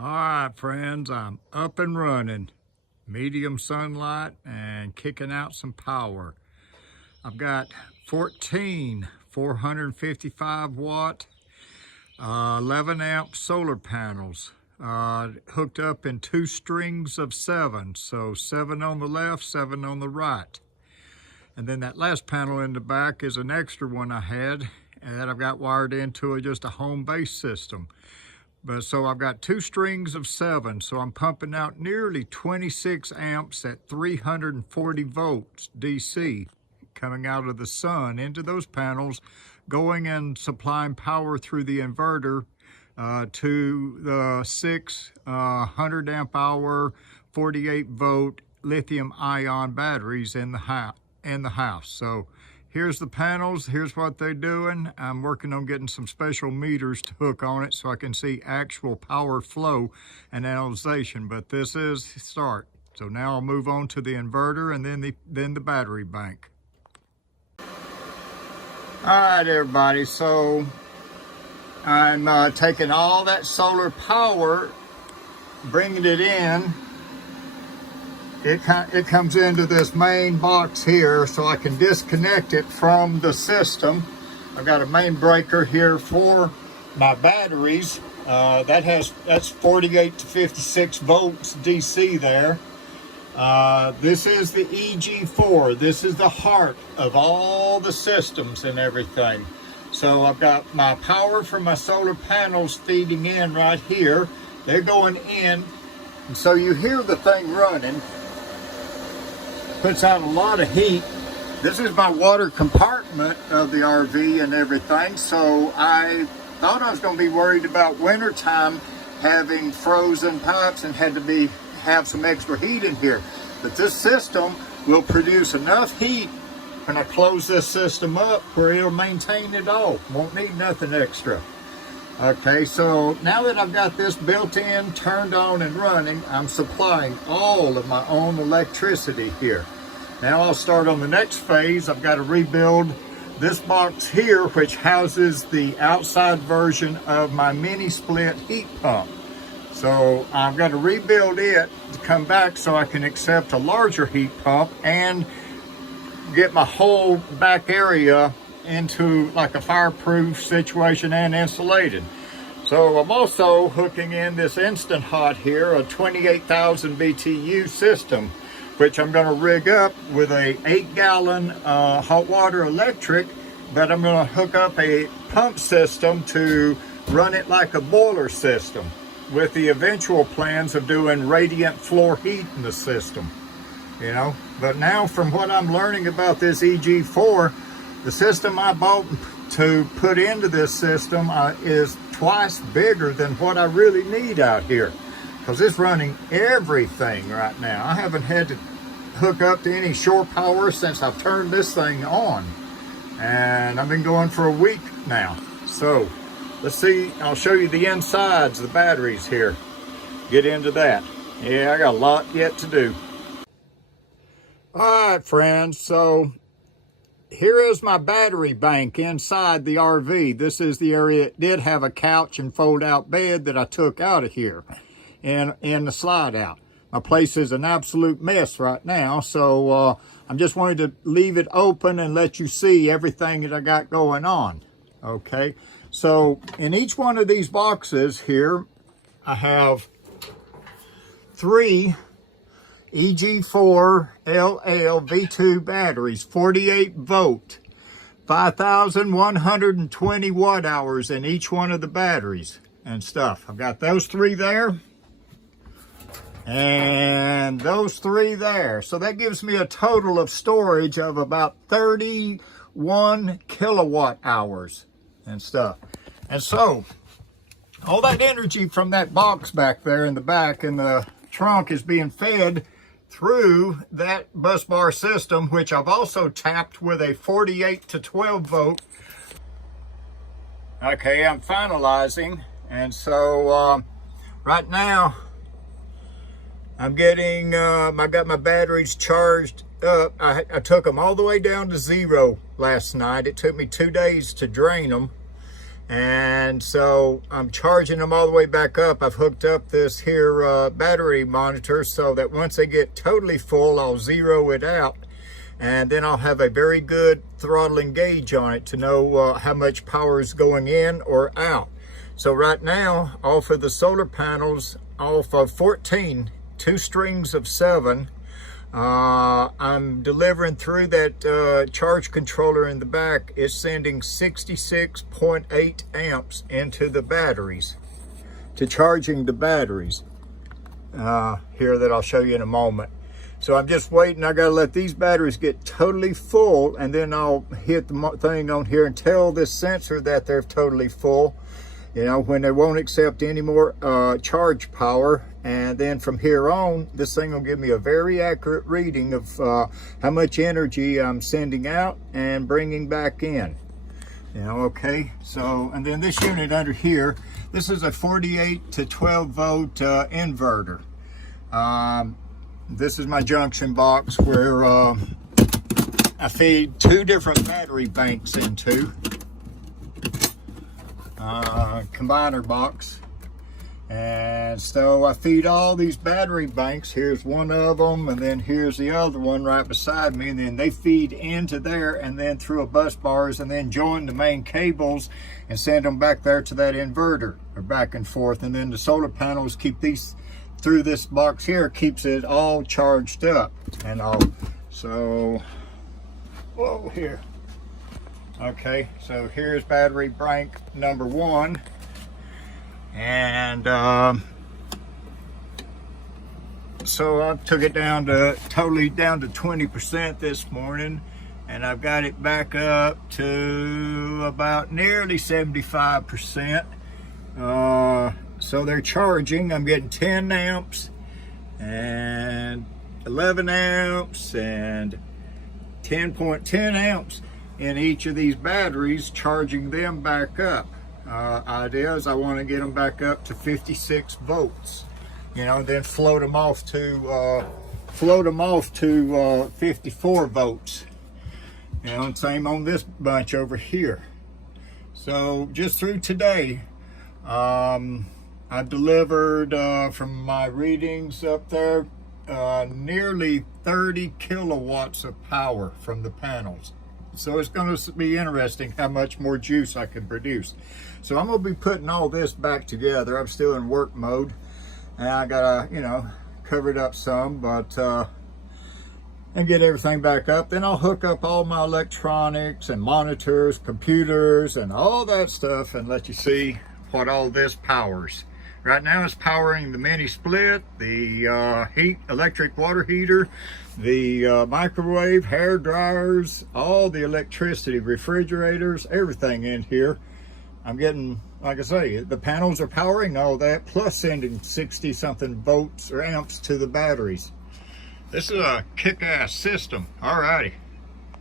All right, friends, I'm up and running. Medium sunlight and kicking out some power. I've got 14 455 watt, 11 amp solar panels hooked up in 2 strings of 7. So 7 on the left, 7 on the right. And then that last panel in the back is an extra one I had that I've got wired into just a home base system. But so I've got 2 strings of 7, so I'm pumping out nearly 26 amps at 340 volts DC coming out of the sun into those panels, going and supplying power through the inverter to the 600 amp hour 48 volt lithium ion batteries in the house. So here's the panels, here's what they're doing. I'm working on getting some special meters to hook on it so I can see actual power flow and analyzation, but this is the start. So now I'll move on to the inverter and then the battery bank. All right, everybody, so I'm taking all that solar power, bringing it in. It comes into this main box here, so I can disconnect it from the system. I've got a main breaker here for my batteries. That's 48 to 56 volts DC there. This is the EG4. This is the heart of all the systems and everything. So I've got my power from my solar panels feeding in right here. They're going in, and so you hear the thing running. Puts out a lot of heat. This is my water compartment of the RV and everything, so I thought I was going to be worried about wintertime having frozen pipes and had to have some extra heat in here. But this system will produce enough heat when I close this system up where it'll maintain it all. Won't need nothing extra. Okay, so now that I've got this built in, turned on and running, I'm supplying all of my own electricity here. Now I'll start on the next phase. I've got to rebuild this box here, which houses the outside version of my mini split heat pump. So I've got to rebuild it to come back so I can accept a larger heat pump and get my whole back area into like a fireproof situation and insulated. So I'm also hooking in this Instant Hot here, a 28,000 BTU system, which I'm going to rig up with a 8-gallon hot water electric, but I'm going to hook up a pump system to run it like a boiler system with the eventual plans of doing radiant floor heat in the system, you know. But now from what I'm learning about this EG4, the system I bought to put into this system is twice bigger than what I really need out here, because it's running everything right now. I haven't had to hook up to any shore power since I've turned this thing on, and I've been going for a week now. So let's see, I'll show you the insides of the batteries here, get into that. Yeah, I got a lot yet to do. All right, friends, so here is my battery bank inside the RV. This is the area. It did have a couch and fold out bed that I took out of here and in the slide out. My place is an absolute mess right now, so I'm just wanting to leave it open and let you see everything that I got going on. Okay, so in each one of these boxes here, I have 3 EG4 LL V2 batteries, 48 volt, 5,120 watt hours in each one of the batteries and stuff. I've got those 3 there and those 3 there. So that gives me a total of storage of about 31 kilowatt hours and stuff. And so all that energy from that box back there in the back in the trunk is being fed through that bus bar system, which I've also tapped with a 48 to 12 volt. Okay, I'm finalizing, and so right now I'm getting I got my batteries charged up. I took them all the way down to 0 last night. It took me 2 days to drain them, And so I'm charging them all the way back up. I've hooked up this here battery monitor so that once they get totally full, I'll zero it out. And then I'll have a very good throttling gauge on it to know how much power is going in or out. So right now, off of the solar panels, off of 14, 2 strings of 7, I'm delivering through that charge controller in the back. It's sending 66.8 amps into the batteries, to charging the batteries here that I'll show you in a moment. So I'm just waiting. I gotta let these batteries get totally full, and then I'll hit the thing on here and tell this sensor that they're totally full, you know, when they won't accept any more charge power. And then from here on, this thing will give me a very accurate reading of how much energy I'm sending out and bringing back in. You know, okay, so, and then this unit under here, this is a 48 to 12 volt inverter. This is my junction box where I feed 2 different battery banks into. Combiner box. And so I feed all these battery banks. Here's one of them, and then here's the other one right beside me, and then they feed into there and then through a bus bars and then join the main cables and send them back there to that inverter, or back and forth. And then the solar panels keep these through this box here, keeps it all charged up and all. So, whoa, here. Okay, so here's battery bank number 1. And so I took it down to totally down to 20% this morning, and I've got it back up to about nearly 75%. So they're charging. I'm getting 10 amps and 11 amps and 10.10 amps in each of these batteries, charging them back up. Idea is I want to get them back up to 56 volts, you know, then float them off to 54 volts, you know, and same on this bunch over here. So just through today, I've delivered from my readings up there nearly 30 kilowatts of power from the panels. So it's going to be interesting how much more juice I can produce. So I'm going to be putting all this back together. I'm still in work mode, and I got to, you know, cover it up some, but and get everything back up. Then I'll hook up all my electronics and monitors, computers, and all that stuff, and let you see what all this powers. Right now it's powering the mini split, the electric water heater, the microwave, hair dryers, all the electricity, refrigerators, everything in here. I'm getting, like I say, the panels are powering all that, plus sending 60 something volts or amps to the batteries. This is a kick-ass system. Alrighty.